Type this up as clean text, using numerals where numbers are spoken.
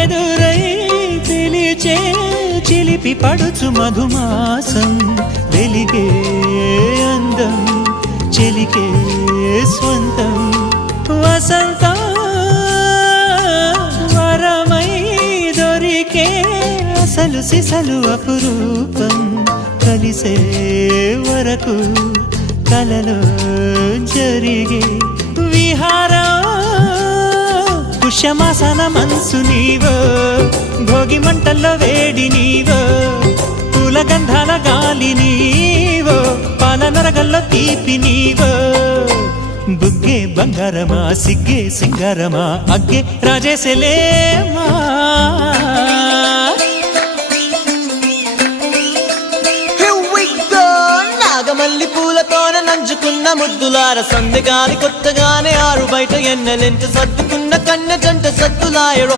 ఎదురై పిలిచే చిలిపి పడుచు మధుమాసం వెలిగే అందం చెలికే స్వంతం వసంతం వరమై దొరికే అసలు సిసలు అపురూపం కలిసే వరకు కలలో జరిగే విహారం పుష్యమాసన మనసు నీవో భోగి మంటల్లో వేడి నీవో పూల గంధాల గాలి నీవో పాల నరగల్లో తీపి నీవో బుగ్గే బంగారమా సిగ్గే సింగారమా అగ్గే రాజేశలేమా మల్లి పూలతోన నంచుకున్న ముద్దులార సందెగాలి కొత్తగానే ఆరు బయట ఎన్నెలెంట సర్దుకున్న కన్న జంట సద్దులాయడో